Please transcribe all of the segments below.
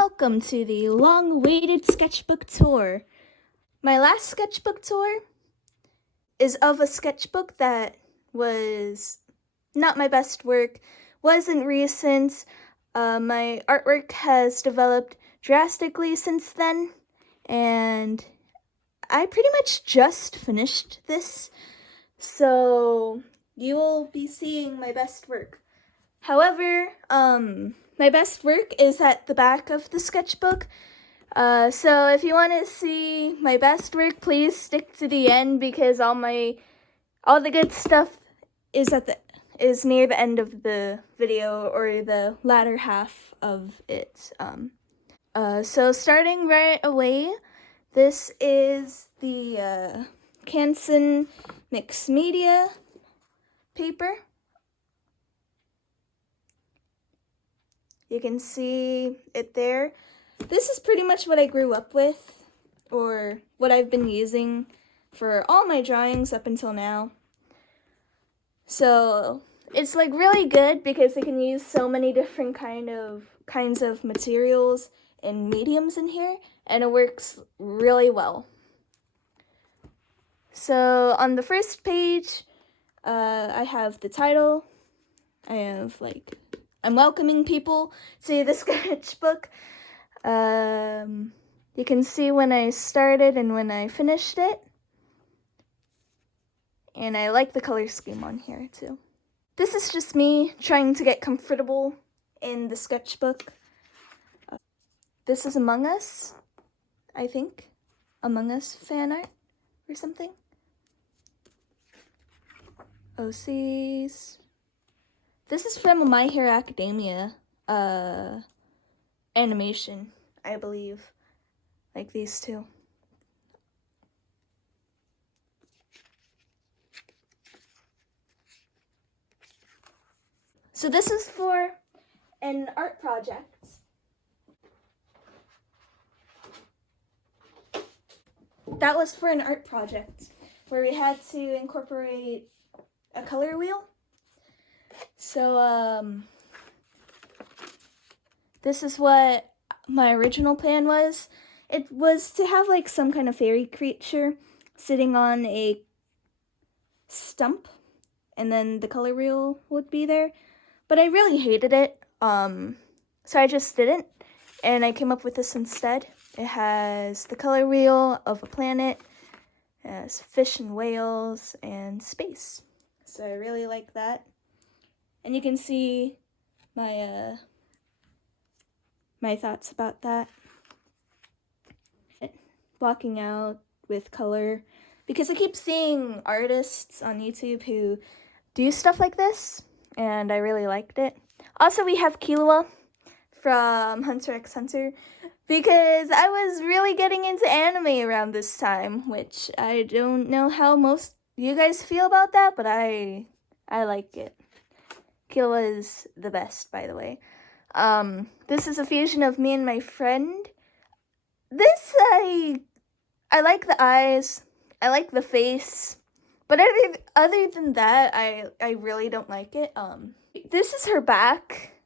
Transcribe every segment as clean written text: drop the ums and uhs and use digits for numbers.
Welcome to the long-awaited sketchbook tour. My last sketchbook tour is of a sketchbook that was not my best work, wasn't recent. My artwork has developed drastically since then, and I pretty much just finished this, so you will be seeing my best work. However, my best work is at the back of the sketchbook. So if you want to see my best work, please stick to the end because all the good stuff is near the end of the video or the latter half of it. So starting right away, this is the Canson mixed media paper. You can see it there. This is pretty much what I grew up with, or what I've been using for all my drawings up until now. So it's like really good because they can use so many different kinds of materials and mediums in here, and it works really well. So on the first page, I have the title. I have I'm welcoming people to the sketchbook. You can see when I started and when I finished it. And I like the color scheme on here too. This is just me trying to get comfortable in the sketchbook. This is Among Us, I think. Among Us fan art or something. OCs. This is from a My Hero Academia animation, I believe. Like these two. So this is for an art project. That was for an art project where we had to incorporate a color wheel. So, this is what my original plan was. It was to have some kind of fairy creature sitting on a stump, and then the color wheel would be there. But I really hated it, so I just didn't, and I came up with this instead. It has the color wheel of a planet, it has fish and whales, and space. So I really like that. And you can see my my thoughts about that. Blocking out with color, because I keep seeing artists on YouTube who do stuff like this, and I really liked it. Also, we have Killua from Hunter x Hunter, because I was really getting into anime around this time, which I don't know how most you guys feel about that, but I like it. Killua is the best, by the way. This is a fusion of me and my friend. This, I like the eyes, I like the face, but other than that, I really don't like it. This is her back.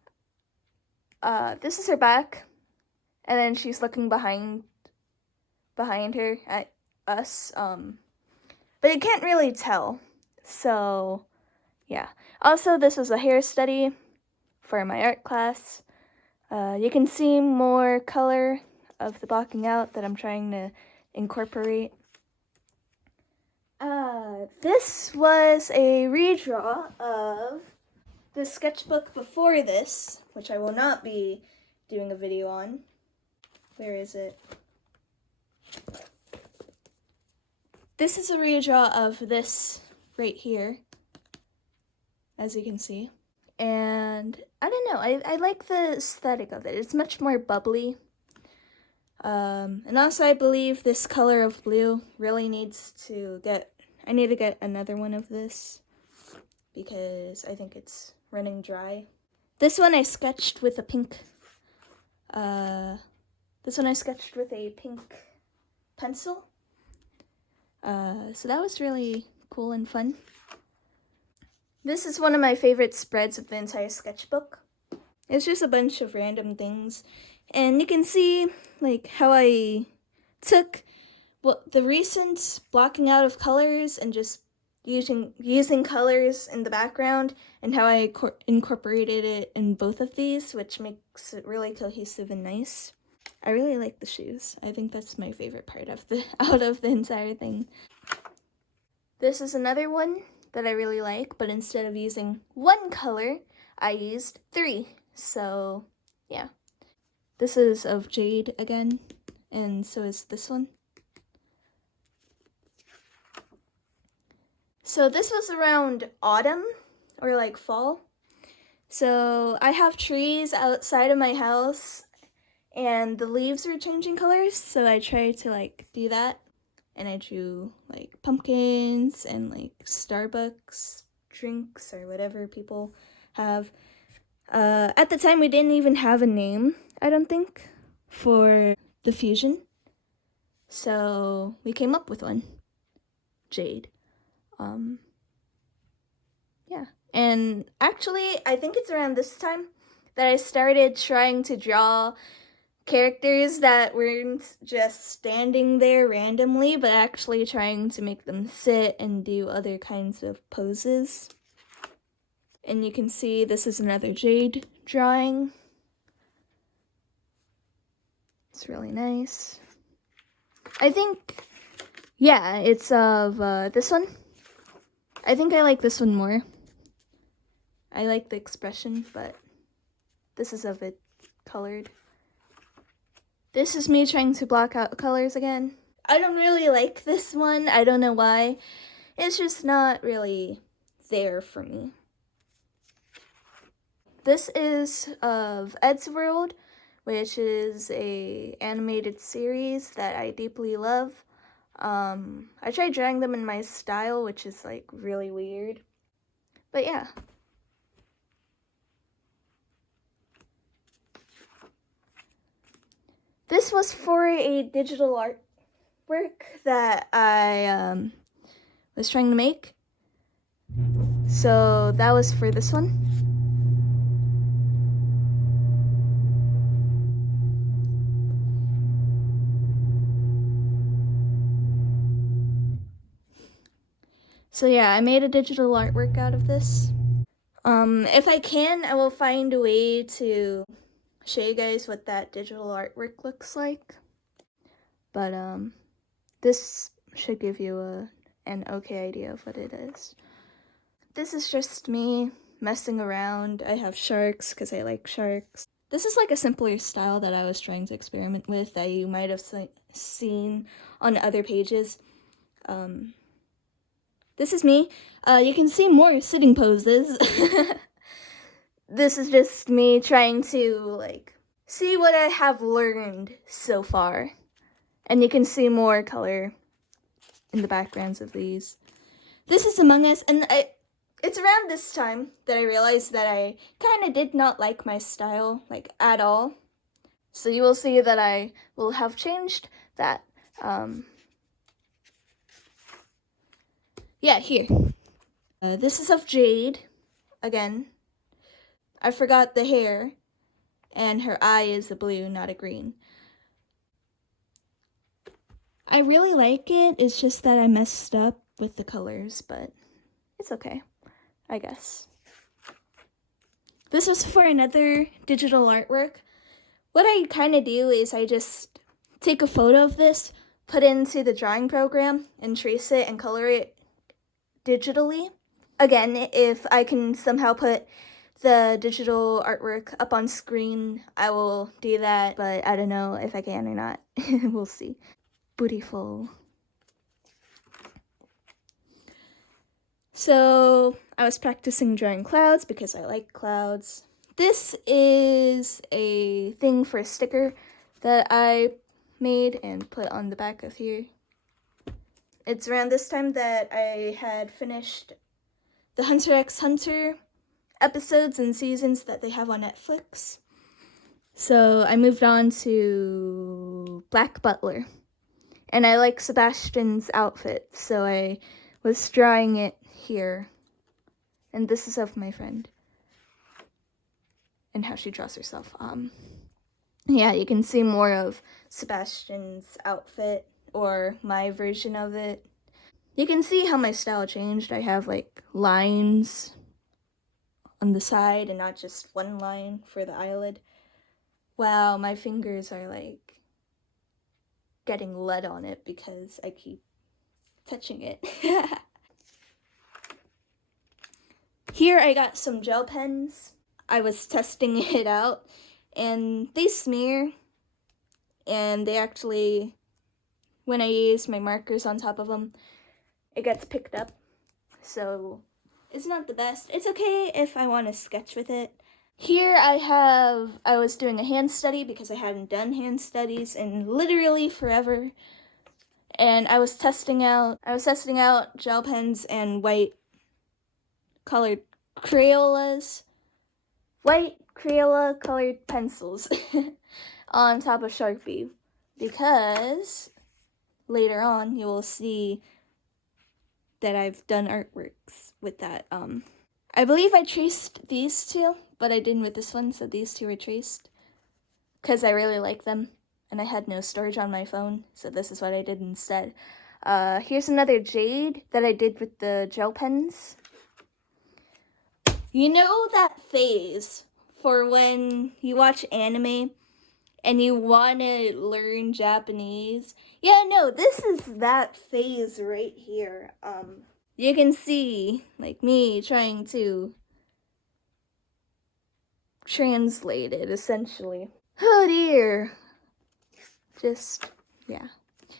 This is her back, and then she's looking behind her at us. But you can't really tell, so yeah. Also, this was a hair study for my art class. You can see more color of the blocking out that I'm trying to incorporate. This was a redraw of the sketchbook before this, which I will not be doing a video on. Where is it? This is a redraw of this right here, as you can see. And I don't know, I like the aesthetic of it. It's much more bubbly. And also I believe this color of blue really needs to I need to get another one of this because I think it's running dry. This one I sketched with a pink, pencil. So that was really cool and fun. This is one of my favorite spreads of the entire sketchbook. It's just a bunch of random things And you can see like how I took the recent blocking out of colors and just using colors in the background, and how I incorporated it in both of these, which makes it really cohesive and nice. I really like the shoes. I think that's my favorite part of out of the entire thing. This is another one that I really like, but instead of using one color, I used 3. So, yeah. This is of Jade again, and so is this one. So this was around autumn, or like fall. So I have trees outside of my house, and the leaves are changing colors, so I tried to like do that. And I drew like pumpkins and like Starbucks drinks or whatever people have. At the time, we didn't even have a name, I don't think, for the fusion. So we came up with one. Jade. Yeah. And actually, I think it's around this time that I started trying to draw characters that weren't just standing there randomly, but actually trying to make them sit and do other kinds of poses. And you can see this is another Jade drawing. It's really nice. I think, yeah, it's of this one. I think I like this one more. I like the expression, but this is of it colored. This is me trying to block out colors again. I don't really like this one. I don't know why. It's just not really there for me. This is of Ed's World, which is a animated series that I deeply love. I tried drawing them in my style, which is like really weird. But yeah. This was for a digital artwork that I was trying to make. So that was for this one. So yeah, I made a digital artwork out of this. If I can, I will find a way to show you guys what that digital artwork looks like. But this should give you an okay idea of what it is. This is just me messing around. I have sharks because I like sharks. This is like a simpler style that I was trying to experiment with that you might have seen on other pages. This is me. You can see more sitting poses. This is just me trying to like see what I have learned so far. And you can see more color in the backgrounds of these. This is Among Us, and it's around this time that I realized that I kind of did not like my style, like, at all. So you will see that I will have changed that. Yeah, here. This is of Jade, again. I forgot the hair, and her eye is a blue, not a green. I really like it, it's just that I messed up with the colors, but it's okay, I guess. This was for another digital artwork. What I kind of do is I just take a photo of this, put it into the drawing program, and trace it and color it digitally. Again, if I can somehow put the digital artwork up on screen, I will do that, but I don't know if I can or not. We'll see. Beautiful. So I was practicing drawing clouds because I like clouds. This is a thing for a sticker that I made and put on the back of here. It's around this time that I had finished the Hunter x Hunter episodes and seasons that they have on Netflix. So I moved on to Black Butler. And I like Sebastian's outfit, so I was drawing it here. And this is of my friend. And how she draws herself. Yeah, you can see more of Sebastian's outfit, or my version of it. You can see how my style changed. I have like lines on the side and not just one line for the eyelid. Wow, my fingers are like getting lead on it because I keep touching it. Here I got some gel pens. I was testing it out and they smear, and they actually, when I use my markers on top of them, it gets picked up. So it's not the best. It's okay if I want to sketch with it. Here I was doing a hand study because I hadn't done hand studies in literally forever. And I was testing out gel pens and white colored Crayolas. White Crayola colored pencils on top of Sharpie, because later on you will see that I've done artworks with that. I believe I traced these two, but I didn't with this one, so these two were traced because I really like them and I had no storage on my phone, so this is what I did instead. Here's another jade that I did with the gel pens. You know that phase for when you watch anime and you want to learn Japanese? Yeah, no, this is that phase right here. You can see, like, me trying to translate it, essentially. Oh dear. Just, yeah.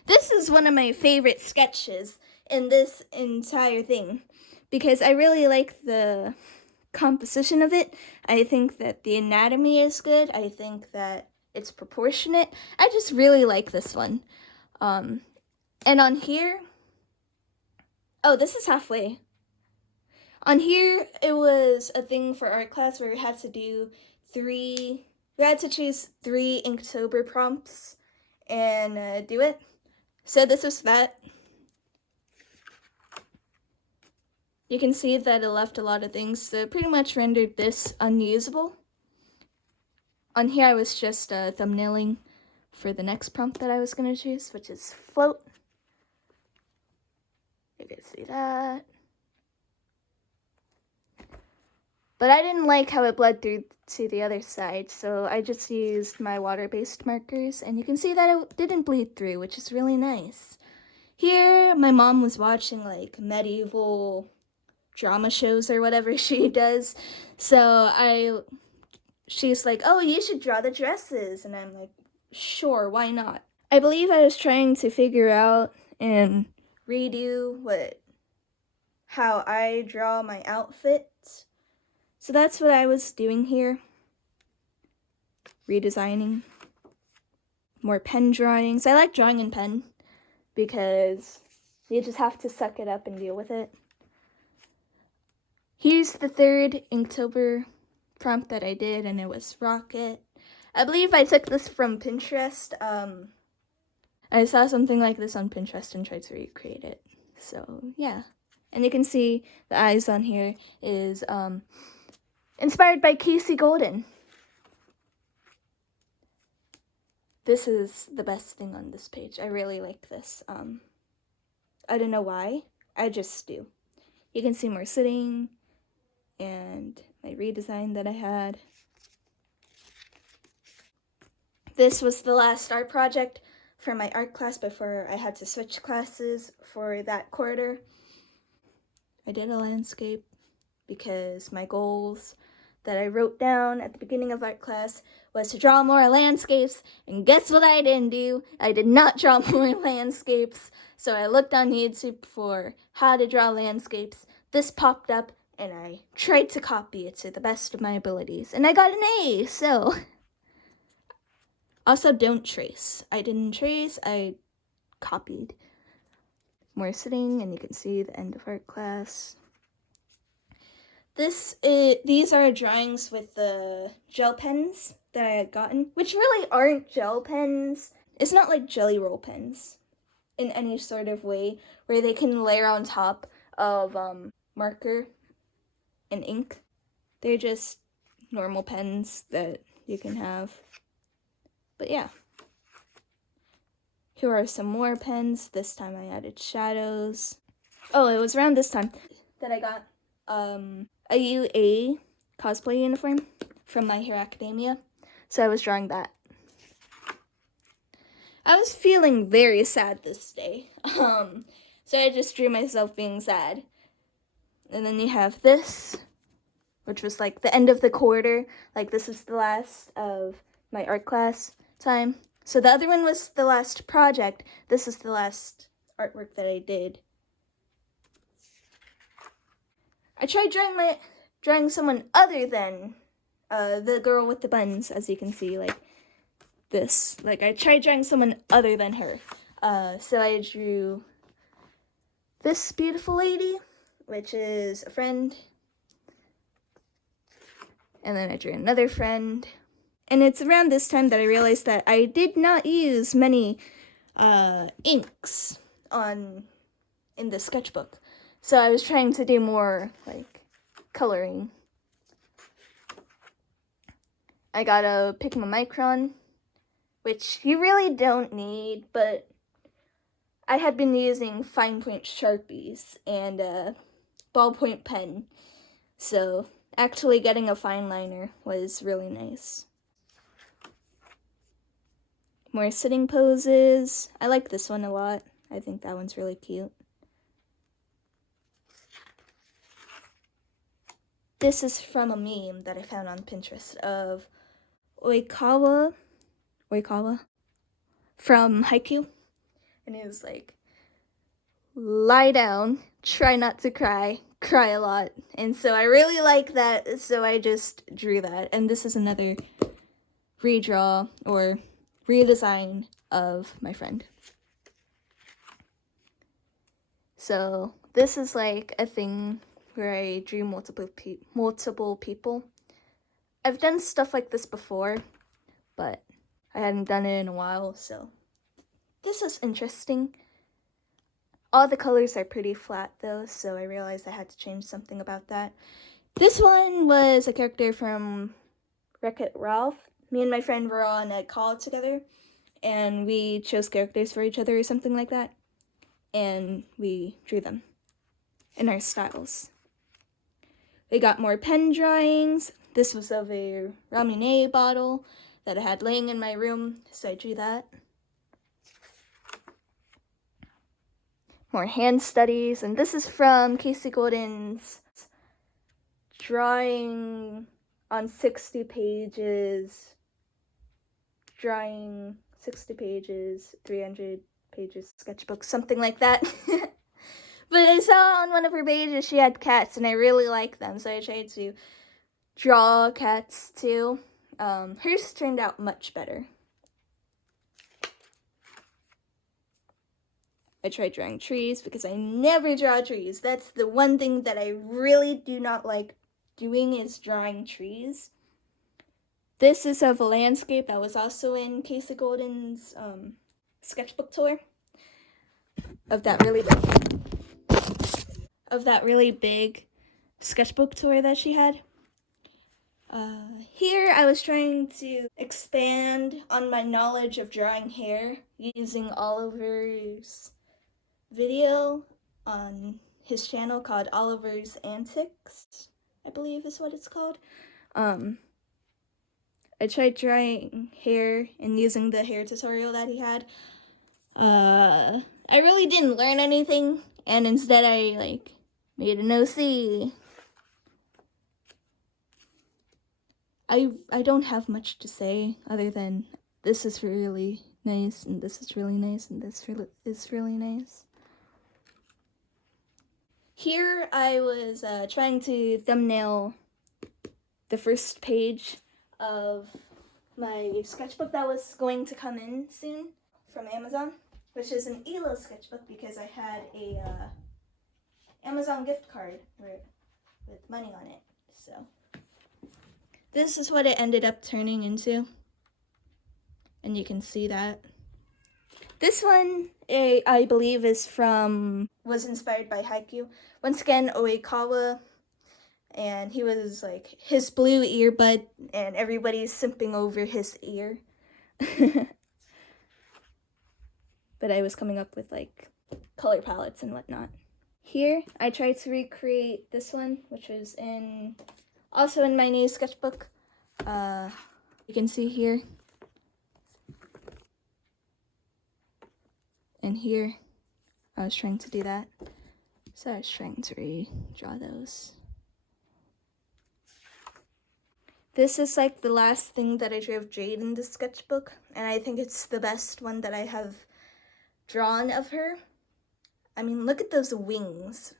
This is one of my favorite sketches in this entire thing because I really like the composition of it. I think that the anatomy is good. I think that it's proportionate. I just really like this one. And on here, oh, this is halfway. On here, it was a thing for art class where we had to choose 3 Inktober prompts and do it. So this was that. You can see that it left a lot of things, so it pretty much rendered this unusable. On here I was just thumbnailing for the next prompt that I was going to choose, which is float. You can see that. But I didn't like how it bled through to the other side, so I just used my water-based markers, and you can see that it didn't bleed through, which is really nice. Here, my mom was watching like medieval drama shows or whatever she does, so she's like, oh, you should draw the dresses, and I'm like, sure, why not? I believe I was trying to figure out and redo how I draw my outfits. So that's what I was doing here. Redesigning. More pen drawings. I like drawing in pen because you just have to suck it up and deal with it. Here's the 3rd Inktober prompt that I did, and it was rocket. I believe I took this from Pinterest. I saw something like this on Pinterest and tried to recreate it. So yeah. And you can see the eyes on here is inspired by Casey Golden. This is the best thing on this page. I really like this. I don't know why. I just do. You can see more sitting and my redesign that I had. This was the last art project for my art class before I had to switch classes for that quarter. I did a landscape because my goals that I wrote down at the beginning of art class was to draw more landscapes, and guess what I didn't do? I did not draw more landscapes. So I looked on YouTube for how to draw landscapes. This popped up and I tried to copy it to the best of my abilities, and I got an A, so. Also, don't trace. I didn't trace, I copied. More sitting, and you can see the end of art class. These are drawings with the gel pens that I had gotten, which really aren't gel pens. It's not like jelly roll pens in any sort of way where they can layer on top of marker and ink. They're just normal pens that you can have. But yeah. Here are some more pens. This time I added shadows. Oh, it was around this time that I got a UA cosplay uniform from My Hero Academia. So I was drawing that. I was feeling very sad this day. So I just drew myself being sad. And then you have this, which was like the end of the quarter. Like this is the last of my art class time. So the other one was the last project. This is the last artwork that I did. I tried drawing someone other than the girl with the buns, as you can see, like this. Like I tried drawing someone other than her. So I drew this beautiful lady, which is a friend. And then I drew another friend. And it's around this time that I realized that I did not use many inks in the sketchbook. So I was trying to do more like coloring. I got a Pigmamicron, which you really don't need, but I had been using fine point Sharpies and a ballpoint pen. So actually getting a fine liner was really nice. More sitting poses. I like this one a lot. I think that one's really cute. This is from a meme that I found on Pinterest of Oikawa from Haikyuu. And it was like, lie down, try not to cry, cry a lot. And so I really like that, so I just drew that. And this is another redraw or redesign of my friend. So this is like a thing where I drew multiple people. I've done stuff like this before, but I hadn't done it in a while, so this is interesting. All the colors are pretty flat though, so I realized I had to change something about that. This one was a character from Wreck-It Ralph. Me and my friend were on a call together, and we chose characters for each other or something like that, and we drew them in our styles. We got more pen drawings. This was of a Ramen bottle that I had laying in my room, so I drew that. More hand studies, and this is from Casey Golden's drawing on 60 pages, 300 pages sketchbook, something like that. But I saw on one of her pages she had cats, and I really like them, so I tried to draw cats too. Hers turned out much better. I tried drawing trees because I never draw trees. That's the one thing that I really do not like doing, is drawing trees. This is of a landscape that was also in Casey Golden's sketchbook tour. Of that really big sketchbook tour that she had. Here I was trying to expand on my knowledge of drawing hair using Oliver's video on his channel called Oliver's Antics, I believe is what it's called. I tried drawing hair and using the hair tutorial that he had. I really didn't learn anything, and instead I made an OC. I don't have much to say other than this is really nice, and this is really nice, and this is really nice. Here I was trying to thumbnail the first page of my sketchbook that was going to come in soon from Amazon, which is an ELO sketchbook because I had a Amazon gift card with money on it. So this is what it ended up turning into, and you can see that. This one, I believe, was inspired by Haikyuu. Once again, Oikawa, and he was like his blue earbud, and everybody's simping over his ear. But I was coming up with like color palettes and whatnot. Here, I tried to recreate this one, which was also in my new sketchbook. You can see here and here, I was trying to do that. So I was trying to redraw those. This is like the last thing that I drew of Jade in the sketchbook, and I think it's the best one that I have drawn of her. I mean, look at those wings.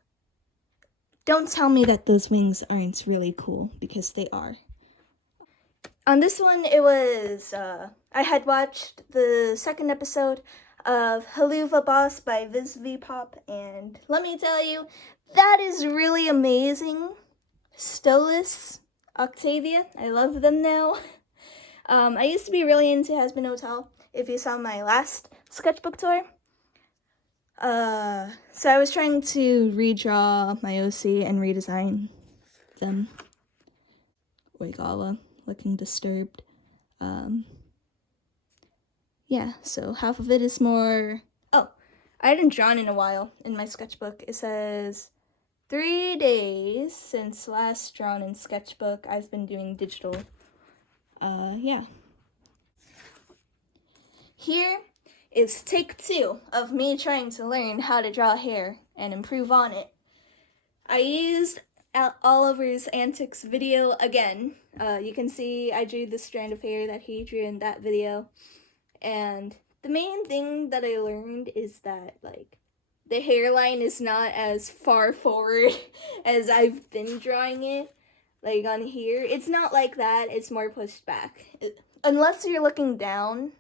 Don't tell me that those wings aren't really cool, because they are. On this one, it was, I had watched the second episode of Haluva Boss by VizVPop, and let me tell you, that is really amazing. Stolas, Octavia, I love them now. I used to be really into Hasbin Hotel, if you saw my last sketchbook tour. So I was trying to redraw my OC and redesign them. Oigawa, looking disturbed. Yeah, so half of it is more... Oh, I hadn't drawn in a while in my sketchbook. It says 3 days since last drawn in sketchbook. I've been doing digital. Yeah. Here is take 2 of me trying to learn how to draw hair and improve on it. I used Oliver's Antics video again. You can see I drew the strand of hair that he drew in that video. And the main thing that I learned is that, like, the hairline is not as far forward as I've been drawing it. Like, on here, it's not like that, it's more pushed back. Unless you're looking down,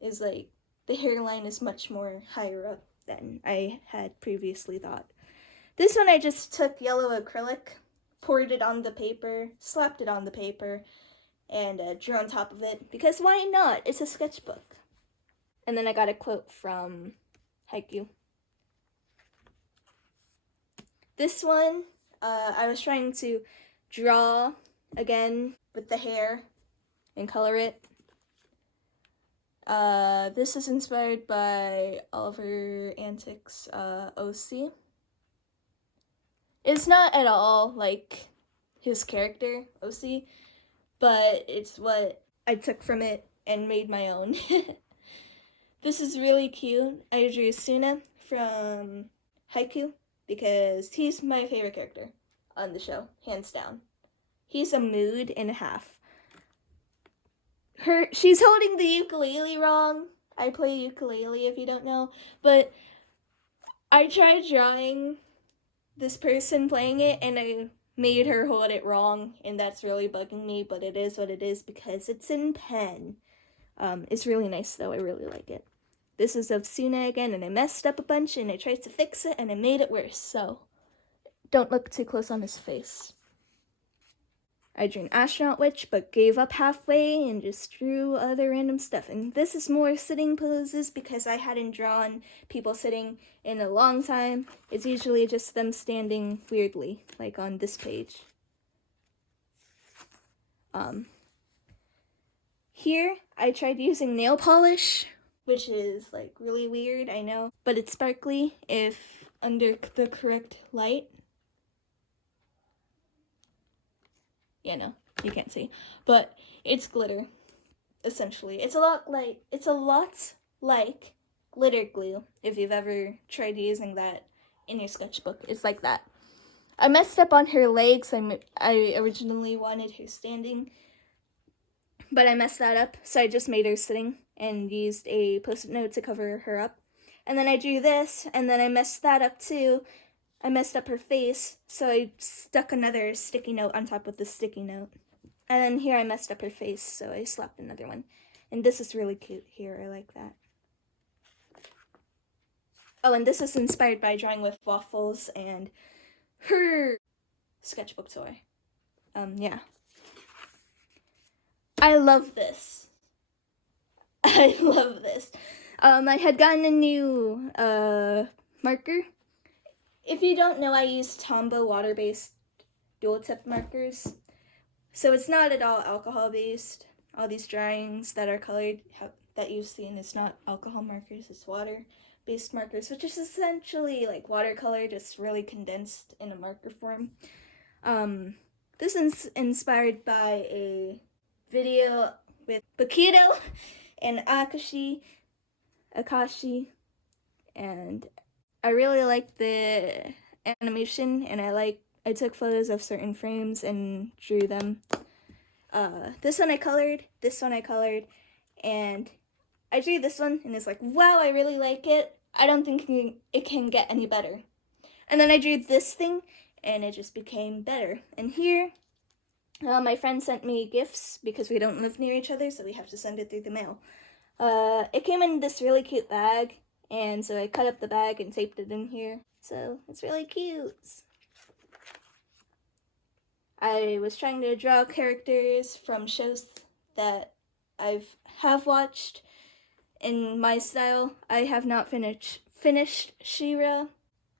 is like, the hairline is much more higher up than I had previously thought. This one I just took yellow acrylic, poured it on the paper, slapped it on the paper, and drew on top of it, because why not? It's a sketchbook. And then I got a quote from Haikyuu. This one, I was trying to draw again with the hair and color it. This is inspired by Oliver Antics OC. It's not at all like his character, OC, but it's what I took from it and made my own. This is really cute. I drew Suna from Haikyuu because he's my favorite character on the show, hands down. He's a mood and a half. She's holding the ukulele wrong. I play ukulele if you don't know, but I tried drawing this person playing it and I made her hold it wrong, and that's really bugging me, but it is what it is because it's in pen. It's really nice though, I really like it. This is of Suna again, and I messed up a bunch and I tried to fix it and I made it worse, so don't look too close on his face. I drew an astronaut witch, but gave up halfway and just drew other random stuff. And this is more sitting poses because I hadn't drawn people sitting in a long time. It's usually just them standing weirdly, like on this page. Here, I tried using nail polish, which is like really weird, I know, but it's sparkly if under the correct light. Yeah, no, you can't see, but it's glitter, essentially. It's a lot like glitter glue, if you've ever tried using that in your sketchbook. It's like that. I messed up on her legs. I originally wanted her standing, but I messed that up, so I just made her sitting and used a post-it note to cover her up. And then I drew this, and then I messed that up too. I messed up her face, so I stuck another sticky note on top of the sticky note. And then here I messed up her face, so I slapped another one. And this is really cute here, I like that. Oh, and this is inspired by drawing with waffles and her sketchbook toy. Yeah. I love this. I love this. I had gotten a new marker. If you don't know, I use Tombow water-based dual-tip markers. So it's not at all alcohol-based. all these drawings that are colored that you've seen is not alcohol markers, it's water-based markers, which is essentially like watercolor, just really condensed in a marker form. This is inspired by a video with Bakito and Akashi, and I really like the animation, and I took photos of certain frames and drew them. This one I colored, and I drew this one, and it's like, wow, I really like it. I don't think it can get any better. And then I drew this thing, and it just became better. And here, my friend sent me gifts because we don't live near each other, so we have to send it through the mail. It came in this really cute bag, and so I cut up the bag and taped it in here. So it's really cute. I was trying to draw characters from shows that I have watched in my style. I have not finished She-Ra.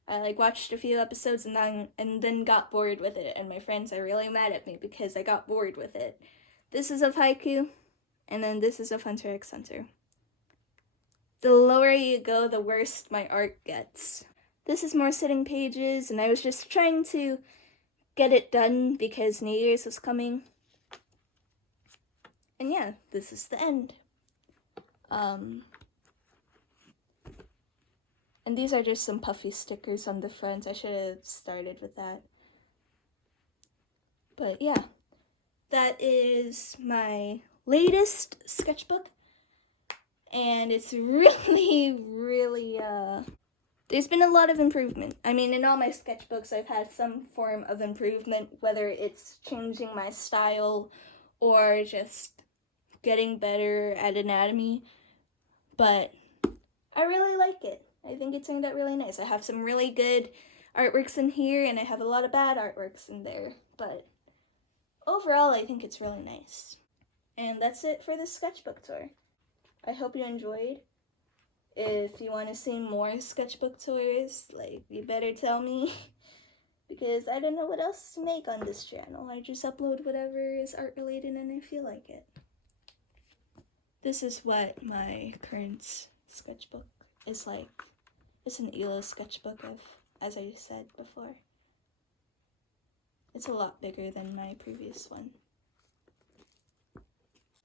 I watched a few episodes and then got bored with it, and my friends are really mad at me because I got bored with it. This is of Haiku, and then this is of Hunter x Hunter. The lower you go, the worse my art gets. This is more sitting pages, and I was just trying to get it done because New Year's was coming. And yeah, this is the end. And these are just some puffy stickers on the front. I should have started with that. But yeah, that is my latest sketchbook. And it's really, there's been a lot of improvement. I mean, in all my sketchbooks, I've had some form of improvement, whether it's changing my style or just getting better at anatomy. But I really like it. I think it turned out really nice. I have some really good artworks in here, and I have a lot of bad artworks in there. But overall, I think it's really nice. And that's it for this sketchbook tour. I hope you enjoyed. If you want to see more sketchbook tours, you better tell me. Because I don't know what else to make on this channel. I just upload whatever is art related and I feel like it. This is what my current sketchbook is like. It's an ELO sketchbook, as I said before. It's a lot bigger than my previous one.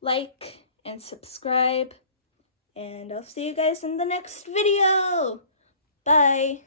Like and subscribe, and I'll see you guys in the next video. Bye!